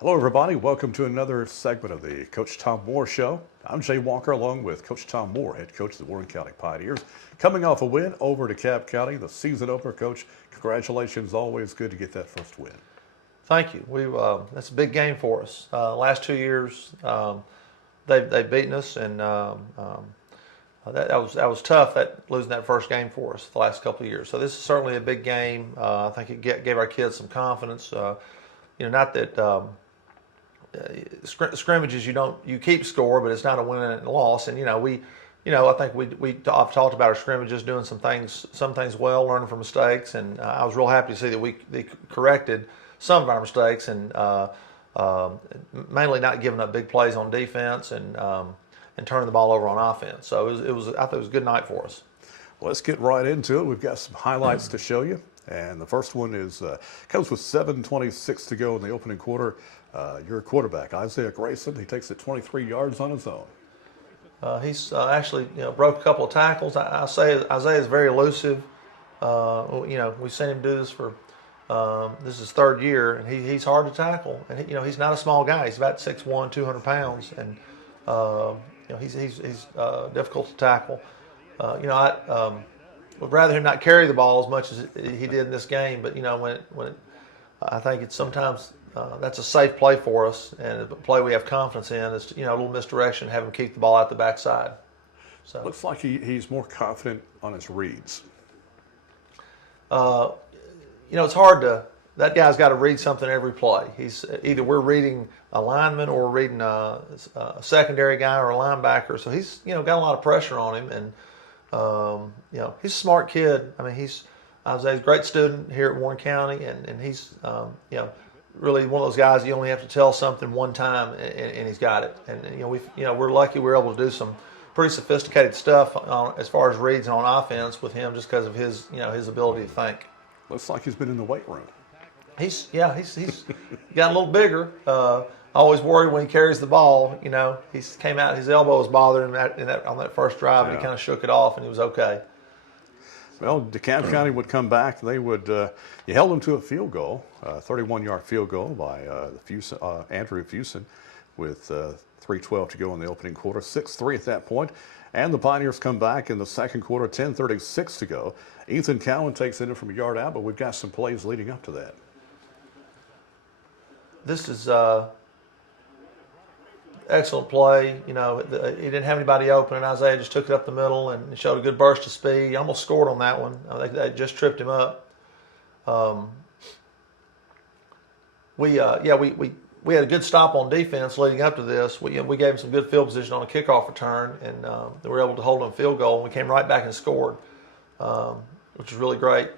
Hello, everybody. Welcome to another segment of the Coach Tom Moore Show. I'm Jay Walker, along with Coach Tom Moore, head coach of the Warren County Pioneers, coming off a win over Dekalb County, the season opener. Coach, congratulations. Always good to get that first win. Thank you. That's a big game for us. Last 2 years, they've beaten us, and that was tough. Losing that first game for us the last couple of years. So this is certainly a big game. I think it gave our kids some confidence. Not that scrimmages you keep score, but it's not a win and a loss. And I think I've talked about our scrimmages, doing some things well, learning from mistakes, and I was real happy to see that they corrected some of our mistakes, and mainly not giving up big plays on defense and turning the ball over on offense. So I thought it was a good night for us. Well, let's get right into it. We've got some highlights to show you, and the first one comes with 7:26 to go in the opening quarter. Your quarterback, Isaiah Grayson, he takes it 23 yards on his own. He's actually broke a couple of tackles. I say Isaiah is very elusive. We've seen him do this for this is his third year, and he's hard to tackle. And he's not a small guy. He's about 6'1", 200 pounds, and he's difficult to tackle. I would rather him not carry the ball as much as he did in this game. But I think it's sometimes that's a safe play for us, and a play we have confidence in is a little misdirection, have him keep the ball out the backside. So looks like he's more confident on his reads. It's hard to. That guy's got to read something every play. He's either we're reading a lineman or we're reading a secondary guy or a linebacker. So he's got a lot of pressure on him, and he's a smart kid. I mean, Isaiah's a great student here at Warren County, and he's really one of those guys you only have to tell something one time and he's got it. And we're lucky we're able to do some pretty sophisticated stuff as far as reads and on offense with him, just because of his ability to think. Looks like he's been in the weight room. He's got a little bigger. I always worry when he carries the ball. He came out, his elbow was bothering him on that first drive, and he kind of shook it off, and he was okay. Well, Dekalb County would come back. They would. You held them to a field goal, 31-yard field goal by Andrew Fusen, with 3:12 to go in the opening quarter, 6-3 at that point. And the Pioneers come back in the second quarter, 10:36 to go. Ethan Cowan takes it in from a yard out, but we've got some plays leading up to that. This is excellent play. He didn't have anybody open, and Isaiah just took it up the middle and showed a good burst of speed. He almost scored on that one. I think they just tripped him up. We had a good stop on defense leading up to this. We gave him some good field position on a kickoff return, and they were able to hold him field goal. And we came right back and scored, which was really great.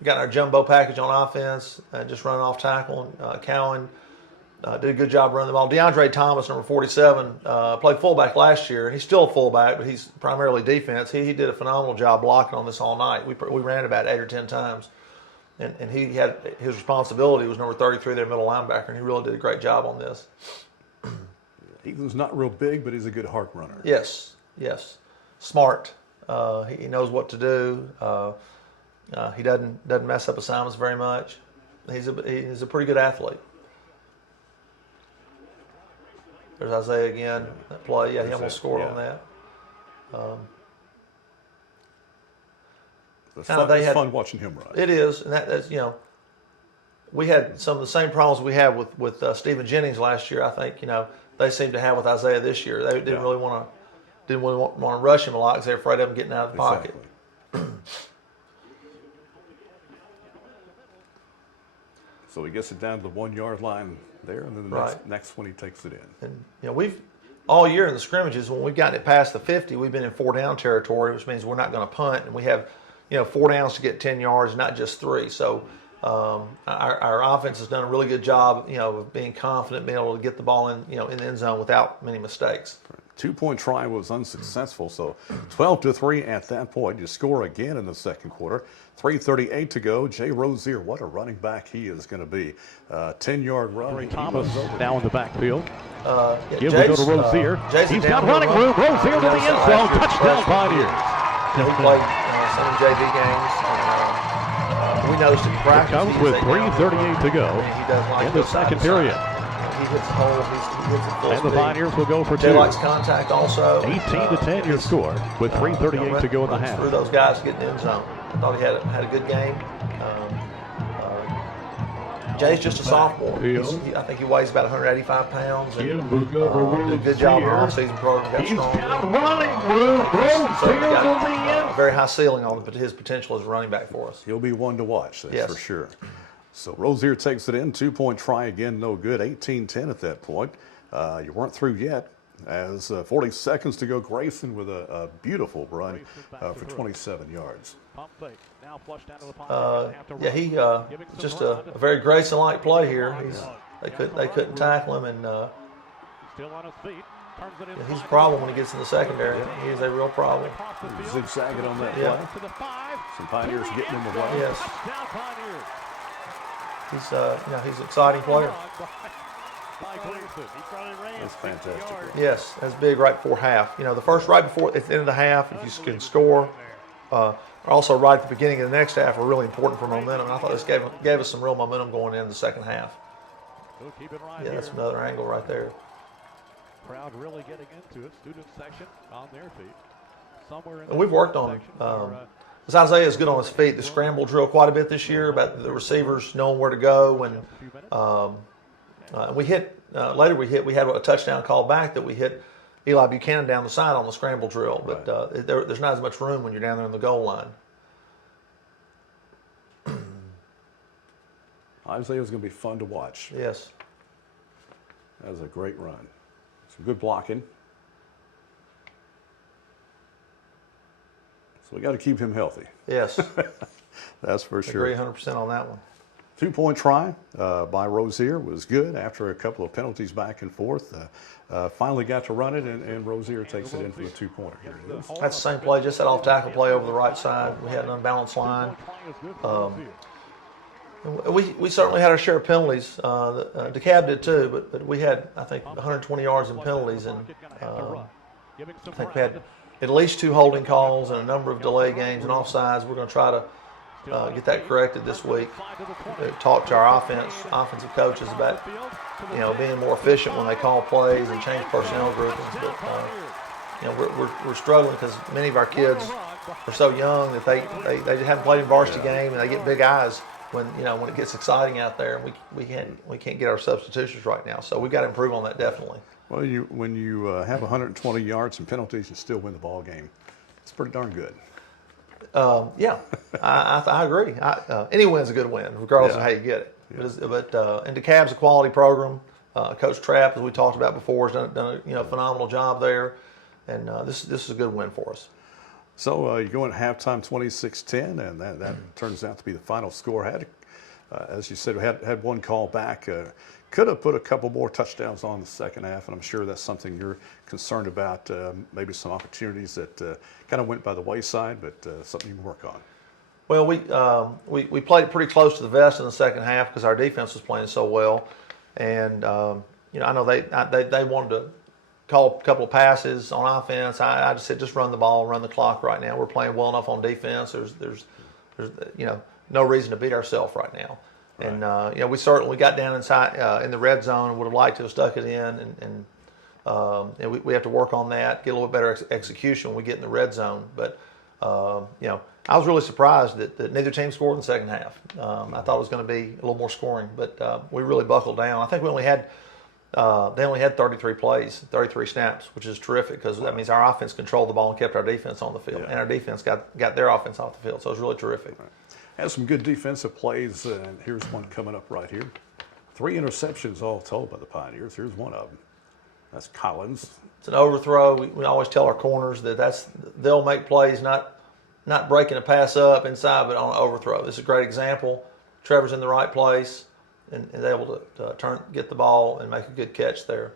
We got our jumbo package on offense, just running off tackle. And Cowan did a good job running the ball. DeAndre Thomas, number 47, played fullback last year, and he's still a fullback, but he's primarily defense. He did a phenomenal job blocking on this all night. We ran about 8 or 10 times, and he had his responsibility was number 33, their middle linebacker, and he really did a great job on this. Ethan's not real big, but he's a good hard runner. Yes, smart. He knows what to do. He doesn't mess up assignments very much. He's a pretty good athlete. There's Isaiah again. That play, he almost scored on that. It's fun watching him run. It is, and that's we had some of the same problems we had with Stephen Jennings last year. I think they seem to have with Isaiah this year. They didn't really want to rush him a lot because they're afraid of him getting out of the pocket. So he gets it down to the 1-yard line there, and then the next one he takes it in. And we've all year in the scrimmages, when we've gotten it past the 50, we've been in 4-down territory, which means we're not going to punt, and we have 4 downs to get 10 yards, not just 3. So our offense has done a really good job, of being confident, being able to get the ball in the end zone without many mistakes. 2-point try was unsuccessful, so 12-3 at that point. You score again in the second quarter. 3:38 to go. Jay Rozier, what a running back he is going to be. 10-yard run. Thomas now in the backfield. Give it to Rozier. He's got running room. Rozier to the end zone. Touchdown Pioneers. We played some JV games. We noticed in practice. Comes with 3:38 to go he doesn't like in the second period. he hits the hole. He hits it full And the speed. Pioneers will go for Jay 2. likes contact also. 18-10 your score with 3:38 to go in the half. Through those guys to get in the end zone. I thought he had a good game. Jay's just a sophomore. I think he weighs about 185 pounds. And, did a good job in our off-season program. Got strong. Got a very high ceiling on his potential as a running back for us. He'll be one to watch, that's for sure. So Rozier takes it in, 2-point try again, no good, 18-10 at that point. You weren't through yet. As 40 seconds to go, Grayson with a beautiful run for 27 yards. Yeah, he just a very Grayson-like play here. They couldn't tackle him, and he's a problem when he gets in the secondary. He is a real problem. Zigzagging on that play. Some Pioneers getting in the way. Yes. He's an exciting player. That's fantastic. Yes, that's big right before half. The first right before at the end of the half, if you can score, also right at the beginning of the next half are really important for momentum. And I thought this gave us some real momentum going into the second half. Yeah, that's another angle right there. Crowd really getting into it. Student section on their feet. Somewhere in and we've worked on because Isaiah is good on his feet. The scramble drill quite a bit this year about the receivers knowing where to go. And we hit later. We had a touchdown call back that we hit Eli Buchanan down the side on the scramble drill. But there's not as much room when you're down there on the goal line. Isaiah's going to be fun to watch. Yes. That was a great run. Some good blocking. So we got to keep him healthy. Yes. That's for sure. I agree 100% on that one. 2-point try by Rozier was good after a couple of penalties back and forth. Finally got to run it, and Rozier takes it in for the 2-pointer. Here it is. That's the same play, just that off-tackle play over the right side. We had an unbalanced line. We certainly had our share of penalties. Dekalb did too, but we had, I think, 120 yards in penalties, and I think we had at least 2 holding calls and a number of delay games and offsides. We're going to try to get that corrected this week. Talk to our offensive coaches about being more efficient when they call plays and change personnel groupings. But we're struggling because many of our kids are so young that they haven't played in varsity game, and they get big eyes when it gets exciting out there, and we can't get our substitutions right now. So we've got to improve on that definitely. Well, when you have 120 yards and penalties and still win the ball game, it's pretty darn good. Yeah, I agree. Any win's a good win, regardless of how you get it. Yeah. And DeKalb's a quality program. Coach Trapp, as we talked about before, has done a phenomenal job there, and this is a good win for us. So you go in halftime 26-10, and that turns out to be the final score. As you said, we had one call back. Could have put a couple more touchdowns on the second half, and I'm sure that's something you're concerned about. Maybe some opportunities that kind of went by the wayside, but something you can work on. Well, we played it pretty close to the vest in the second half because our defense was playing so well, and I know they wanted to call a couple of passes on offense. I just said just run the ball, run the clock right now. We're playing well enough on defense. There's no reason to beat ourselves right now. Right. And we certainly got down inside in the red zone and would have liked to have stuck it in, and we have to work on that, get a little bit better execution when we get in the red zone. But I was really surprised that neither team scored in the second half. I thought it was going to be a little more scoring, but we really buckled down. I think we only had they only had 33 plays, 33 snaps, which is terrific because that means our offense controlled the ball and kept our defense on the field, and our defense got their offense off the field. So it was really terrific. Right. Had some good defensive plays, and here's one coming up right here. 3 interceptions all told by the Pioneers. Here's one of them. That's Collins. It's an overthrow. We always tell our corners that they'll make plays, not breaking a pass up inside, but on an overthrow. This is a great example. Trevor's in the right place and able to get the ball and make a good catch there.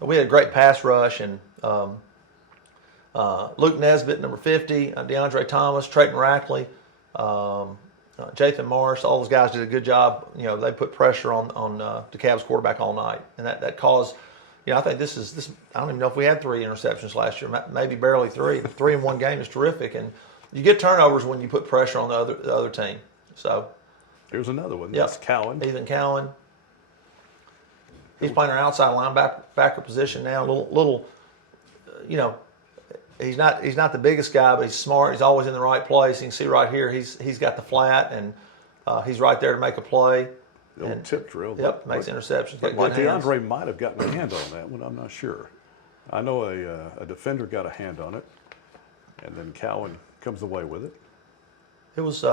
But we had a great pass rush, and Luke Nesbitt, number 50, DeAndre Thomas, Trayton Rackley, Jathan Morris, all those guys did a good job. They put pressure on DeKalb's quarterback all night, and that caused. I think this. I don't even know if we had 3 interceptions last year. Maybe barely 3. 3 in one game is terrific, and you get turnovers when you put pressure on the other team. So here's another one. Yep. That's Cowan. Ethan Cowan. He's playing our outside linebacker position now. You know, he's not the biggest guy, but he's smart. He's always in the right place. You can see right here, he's got the flat, and he's right there to make a play. The old tip drill. Yep, makes interceptions. But Got good hands. DeAndre might have gotten a hand on that one. I'm not sure. I know a defender got a hand on it, and then Cowan comes away with it. It was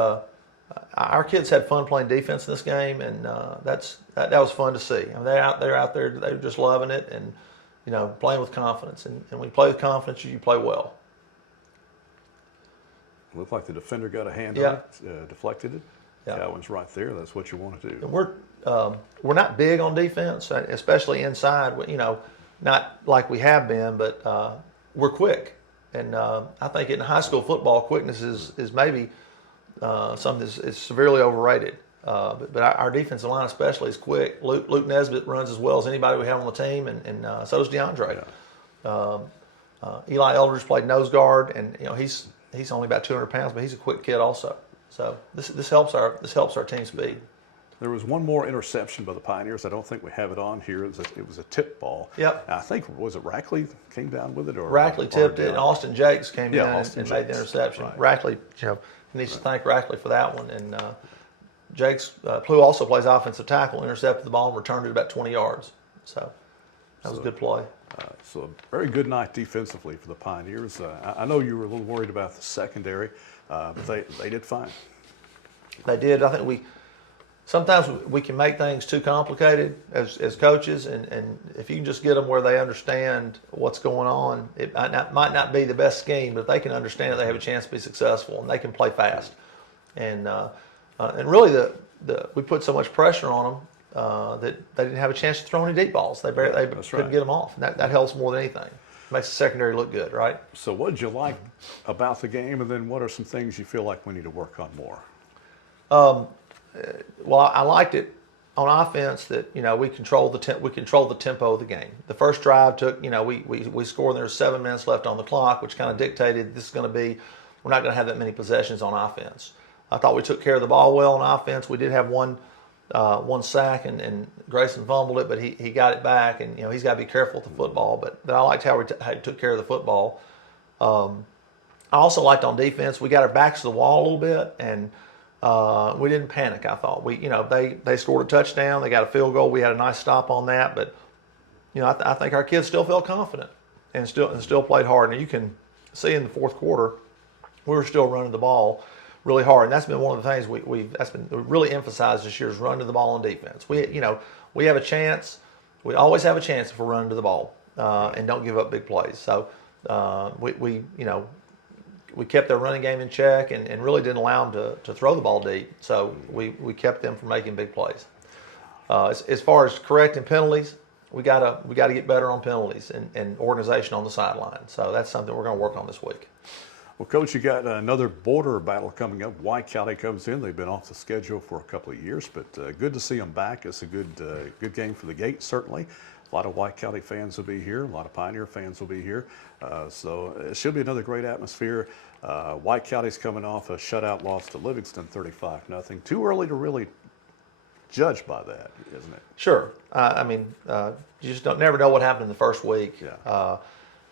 our kids had fun playing defense in this game, and that was fun to see. I mean, they're out there, they were just loving it, and you know, playing with confidence. And when you play with confidence, you play well. Looked like the defender got a hand Yeah. on it, deflected it. Yeah. Cowan's right there. That's what you want to do. And we're not big on defense, especially inside. You know, not like we have been, but we're quick. And I think in high school football, quickness is maybe something that's severely overrated. But our defensive line especially is quick. Luke Nesbitt runs as well as anybody we have on the team, and so does DeAndre. Yeah. Eli Eldridge played nose guard, and you know he's only about 200 pounds, but he's a quick kid also. So this helps our team speed. There was one more interception by the Pioneers. I don't think we have it on here. It was a tip ball. Yep. I think, was it Rackley came down with it? Or Rackley tipped it, and Austin Jakes came in and made the Jakes. interception. Right. Rackley, you know, needs to thank Rackley for that one. And Jakes, who also plays offensive tackle, intercepted the ball and returned it about 20 yards. So that was a good play. So a very good night defensively for the Pioneers. I know you were a little worried about the secondary, but they did fine. They did. I think sometimes we can make things too complicated as coaches, and if you can just get them where they understand what's going on, it might not be the best scheme, but if they can understand it, they have a chance to be successful, and they can play fast. And really, we put so much pressure on them that they didn't have a chance to throw any deep balls. They couldn't get them off, and that helps more than anything. It makes the secondary look good, right? So what did you like about the game, and then what are some things you feel like we need to work on more? Well, I liked it on offense that, you know, we controlled the tempo of the game. The first drive took, you know, we scored and there was 7 minutes left on the clock, which kind of dictated this is going to be, we're not going to have that many possessions on offense. I thought we took care of the ball well on offense. We did have one sack and Grayson fumbled it, but he got it back, and you know he's got to be careful with the football. But I liked how he took care of the football. I also liked on defense, we got our backs to the wall a little bit, and we didn't panic. I thought they scored a touchdown, they got a field goal, we had a nice stop on that, but you know I think our kids still felt confident and still played hard. And you can see in the fourth quarter we were still running the ball really hard, and that's been one of the things we really emphasized this year is running the ball on defense. We have a chance. We always have a chance if we're running to the ball and don't give up big plays. So we kept their running game in check and really didn't allow them to throw the ball deep. So we kept them from making big plays. As far as correcting penalties, we gotta get better on penalties and organization on the sideline. So that's something we're going to work on this week. Well, Coach, you got another border battle coming up. White County comes in. They've been off the schedule for a couple of years, but good to see them back. It's a good game for the gate, certainly. A lot of White County fans will be here. A lot of Pioneer fans will be here. So it should be another great atmosphere. White County's coming off a shutout loss to Livingston, 35-0. Too early to really judge by that, isn't it? Sure. You just never know what happened in the first week. Yeah.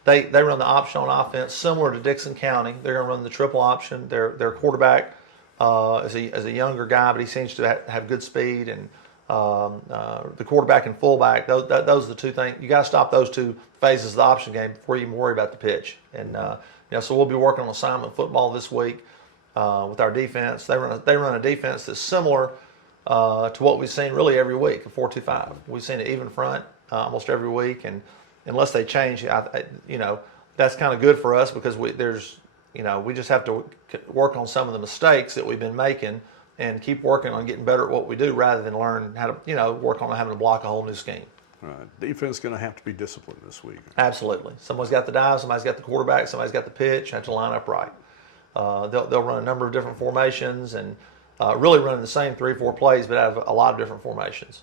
They run the option on offense similar to Dixon County. They're going to run the triple option. Their quarterback is a younger guy, but he seems to have good speed. And the quarterback and fullback, those are the two things. You got to stop those two phases of the option game before you even worry about the pitch. And so we'll be working on assignment football this week with our defense. They run a defense that's similar to what we've seen really every week, a 4-2-5. We've seen it even front almost every week, and unless they change, that's kind of good for us because we just have to work on some of the mistakes that we've been making and keep working on getting better at what we do rather than learn how to, work on having to block a whole new scheme. Defense is going to have to be disciplined this week. Absolutely. Somebody's got the dive, somebody's got the quarterback, somebody's got the pitch, have to line up right. They'll run a number of different formations and really running the same 3-4 plays, but out of a lot of different formations.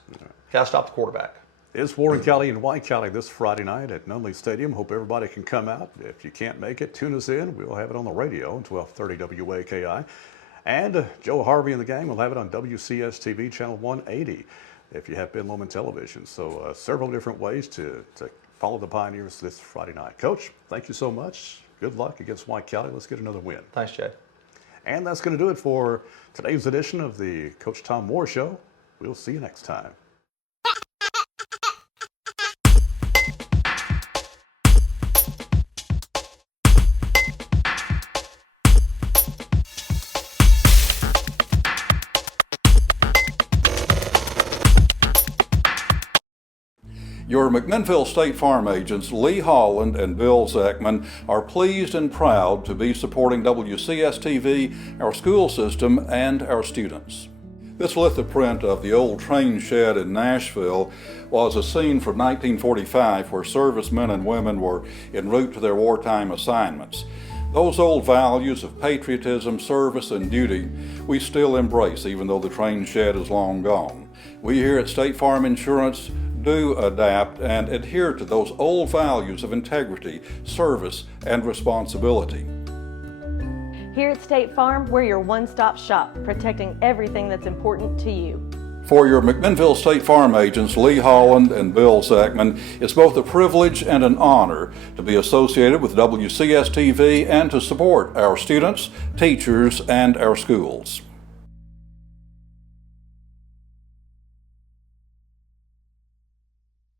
Got to stop the quarterback. It's Warren County and White County this Friday night at Nunley Stadium. Hope everybody can come out. If you can't make it, tune us in. We'll have it on the radio on 1230 WAKI. And Joe Harvey and the gang will have it on WCS-TV, channel 180. if you have Ben Lomond Television. So several different ways to follow the Pioneers this Friday night. Coach, thank you so much. Good luck against White County. Let's get another win. Thanks, Jay. And that's going to do it for today's edition of the Coach Tom Moore Show. We'll see you next time. Your McMinnville State Farm agents, Lee Holland and Bill Zachman, are pleased and proud to be supporting WCS-TV, our school system, and our students. This lithoprint of the old train shed in Nashville was a scene from 1945 where servicemen and women were en route to their wartime assignments. Those old values of patriotism, service, and duty we still embrace even though the train shed is long gone. We here at State Farm Insurance do adapt and adhere to those old values of integrity, service, and responsibility. Here at State Farm, we're your one-stop shop, protecting everything that's important to you. For your McMinnville State Farm agents, Lee Holland and Bill Zachman, it's both a privilege and an honor to be associated with WCS-TV and to support our students, teachers, and our schools.